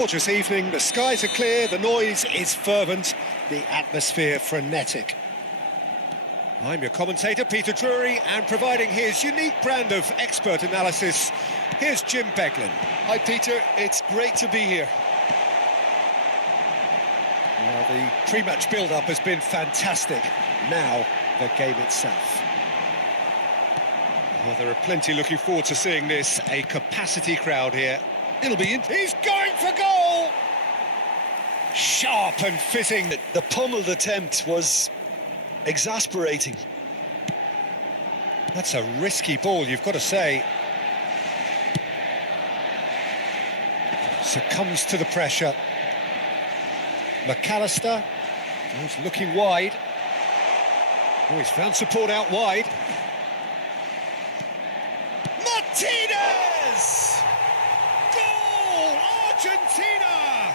Gorgeous evening, the skies are clear, the noise is fervent, the atmosphere frenetic. I'm your commentator, Peter Drury, and providing his unique brand of expert analysis, here's Jim Beglin. Hi Peter, it's great to be here. Well, the pre-match build-up has been fantastic. Now, the game itself. Well, there are plenty looking forward to seeing this, a capacity crowd here. It'll be in. He's going for goal! Sharp and fitting. The pummeled attempt was exasperating. That's a risky ball, you've got to say. Succumbs to the pressure. McAllister, he's looking wide. Oh, he's found support out wide. Martinez! Goal! Argentina!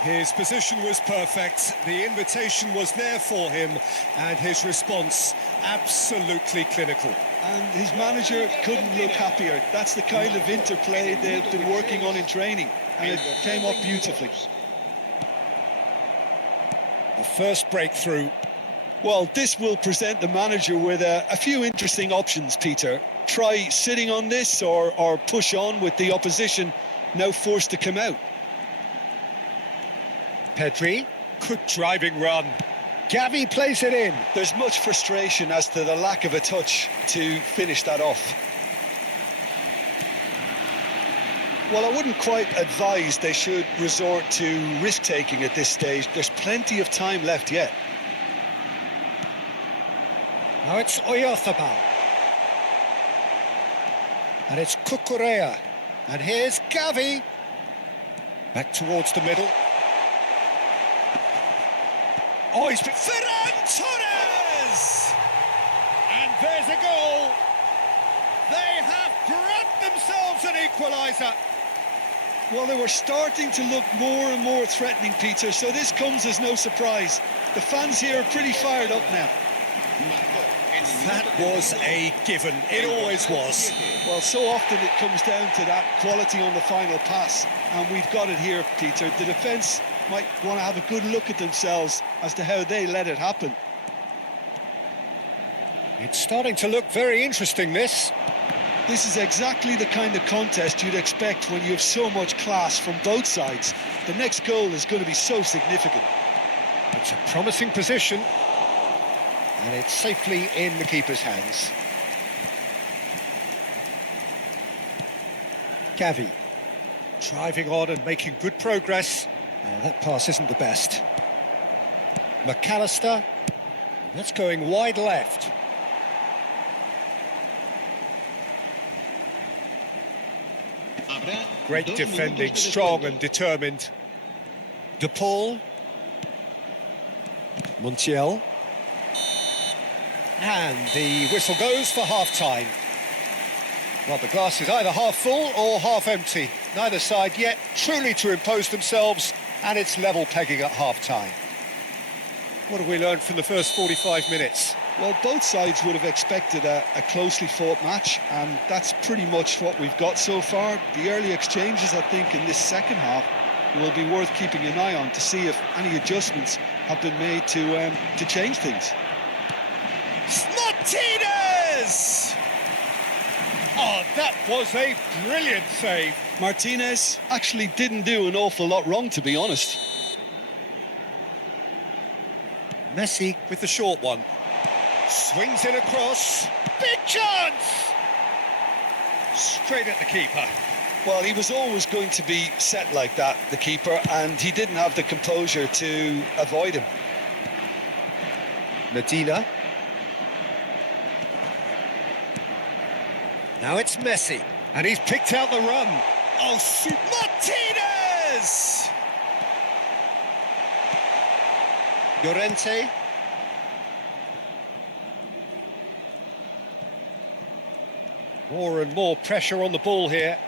His position was perfect, the invitation was there for him, and his response absolutely clinical. And his manager couldn't look happier. That's the kind of interplay they've been working on in training, and it came off beautifully. The first breakthrough. Well, this will present the manager with a few interesting options, Peter. Try sitting on this or push on with the opposition now forced to come out. Pedri, good driving run. Gavi plays it in. There's much frustration as to the lack of a touch to finish that off. Well, I wouldn't quite advise they should resort to risk-taking at this stage. There's plenty of time left yet. Now it's Oyarzabal. And it's Cucurella. And here's Gavi. Back towards the middle. Oh, he's been... Ferran Torres! And there's a goal. They have grabbed themselves an equaliser. Well, they were starting to look more and more threatening, Peter, so this comes as no surprise. The fans here are pretty fired up now. That was a given. It always was. Well, so often it comes down to that quality on the final pass, and we've got it here, Peter. The defence might want to have a good look at themselves as to how they let it happen. It's starting to look very interesting, this. This is exactly the kind of contest you'd expect when you have so much class from both sides. The next goal is going to be so significant. It's a promising position, and it's safely in the keeper's hands. Gavi, driving on and making good progress. That pass isn't the best. McAllister, that's going wide left. Great defending, strong and determined. De Paul. Montiel. And the whistle goes for half-time. Well, the glass is either half full or half empty. Neither side yet truly to impose themselves, and it's level pegging at half-time. What have we learned from the first 45 minutes? Well, both sides would have expected a closely fought match, and that's pretty much what we've got so far. The early exchanges, I think, in this second half will be worth keeping an eye on to see if any adjustments have been made to change things. Martinez! Oh, that was a brilliant save. Martinez actually didn't do an awful lot wrong, to be honest. Messi with the short one. Swings it across. Big chance! Straight at the keeper. Well, he was always going to be set like that, the keeper, and he didn't have the composure to avoid him. Medina. Now it's Messi, and he's picked out the run. Oh, shoot! Martinez! Llorente. More and more pressure on the ball here.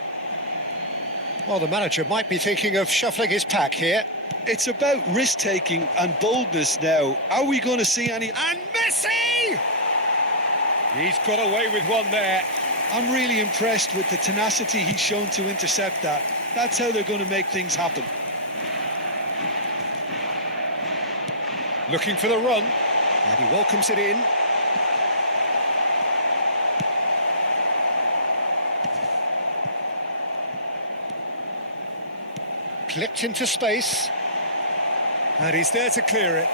Well, the manager might be thinking of shuffling his pack here. It's about risk-taking and boldness now. Are we going to see any... And Messi! He's got away with one there. I'm really impressed with the tenacity he's shown to intercept that. That's how they're going to make things happen. Looking for the run, and he welcomes it in. Clipped into space, and he's there to clear it.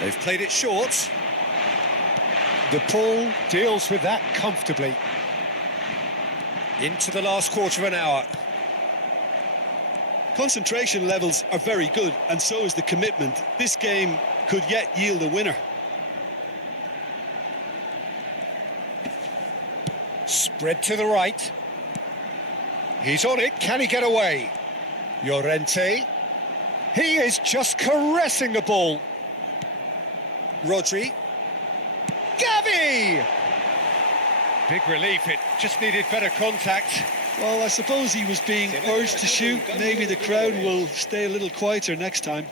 They've played it short. The Paul deals with that comfortably. Into the last quarter of an hour. Concentration levels are very good, and so is the commitment. This game could yet yield a winner. Spread to the right. He's on it. Can he get away? Llorente. He is just caressing the ball. Rodri. Gavi! Big relief, it just needed better contact. Well, I suppose he was being urged to shoot. Maybe the crowd will stay a little quieter next time.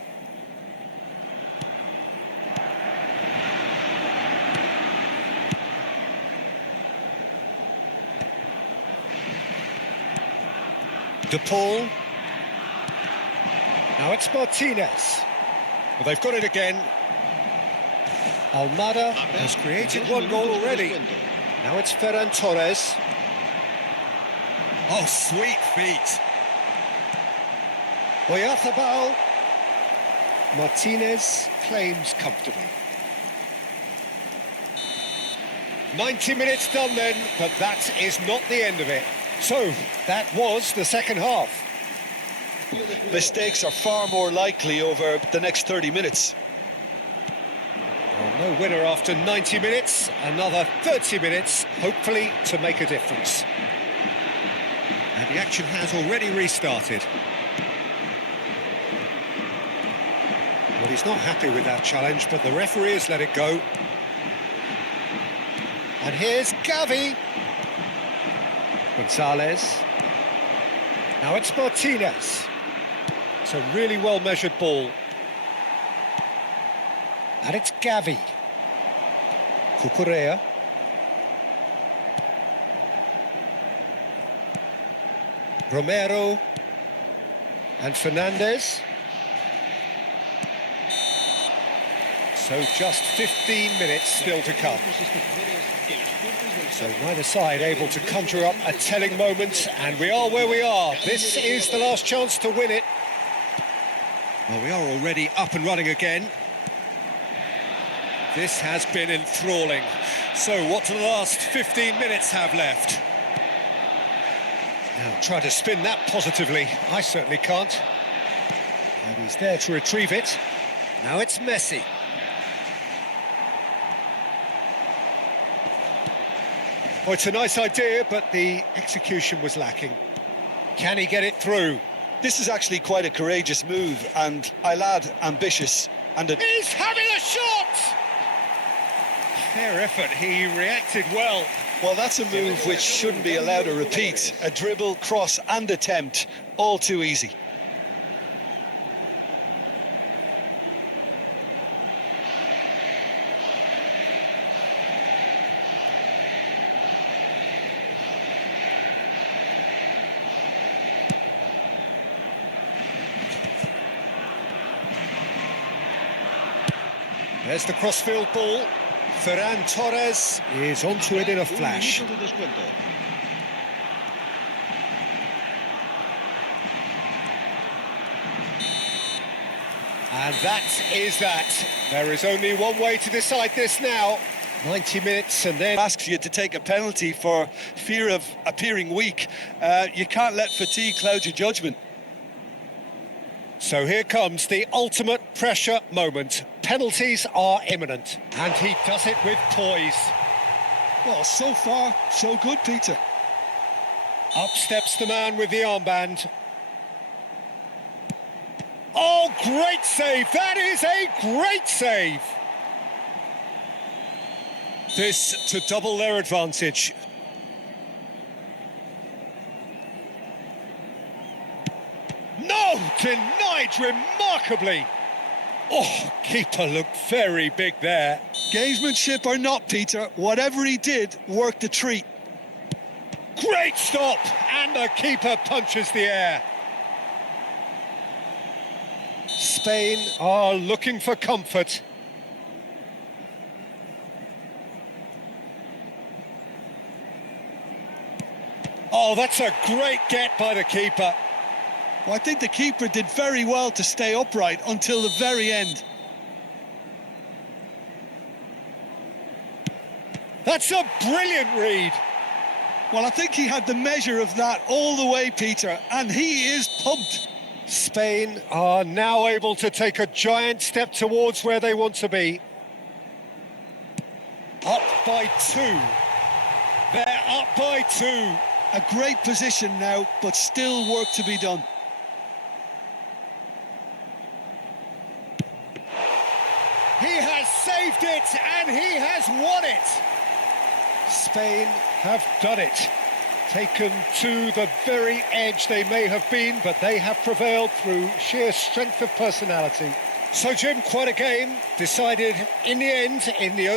De Paul. Now it's Martinez. Well, they've got it again. Almada has created one goal already. Now it's Ferran Torres. Oh, sweet feet. Oyarzabal. Martinez claims comfortably. 90 minutes done then, but that is not the end of it. So, that was the second half. Mistakes are far more likely over the next 30 minutes. Well, no winner after 90 minutes. Another 30 minutes, hopefully, to make a difference. And the action has already restarted. Well, he's not happy with that challenge, but the referee has let it go. And here's Gavi. Gonzalez. Now it's Martinez. It's a really well-measured ball. And it's Gavi. Cucurella. Romero. And Fernandez. So just 15 minutes still to come. So neither side able to conjure up a telling moment, and we are where we are. This is the last chance to win it. Well, we are already up and running again. This has been enthralling. So what do the last 15 minutes have left? Now try to spin that positively. I certainly can't. And he's there to retrieve it. Now it's Messi. Oh, it's a nice idea, but the execution was lacking. Can he get it through? This is actually quite a courageous move, and I'll add ambitious. And He's having a shot! Fair effort, he reacted well. Well, that's a move which shouldn't be allowed to repeat. A dribble, cross and attempt, all too easy. There's the crossfield ball. Ferran Torres is onto it in a flash. And that is that. There is only one way to decide this now. 90 minutes and then Asks you to take a penalty for fear of appearing weak. You can't let fatigue cloud your judgment. So here comes the ultimate pressure moment. Penalties are imminent, and he does it with poise. Well, so far, so good, Peter. Up steps the man with the armband. Oh, great save! That is a great save! This to double their advantage. No! Denied remarkably! Oh, keeper looked very big there. Gamesmanship or not, Peter, whatever he did worked a treat. Great stop, and the keeper punches the air. Spain are looking for comfort. Oh, that's a great get by the keeper. Well, I think the keeper did very well to stay upright until the very end. That's a brilliant read. Well, I think he had the measure of that all the way, Peter, and he is pumped. Spain are now able to take a giant step towards where they want to be. Up by 2. They're up by 2. A great position now, but still work to be done. He has saved it, and he has won it. Spain have done it. Taken to the very edge they may have been, but they have prevailed through sheer strength of personality. So, Jim, quite a game. Decided in the end, in the only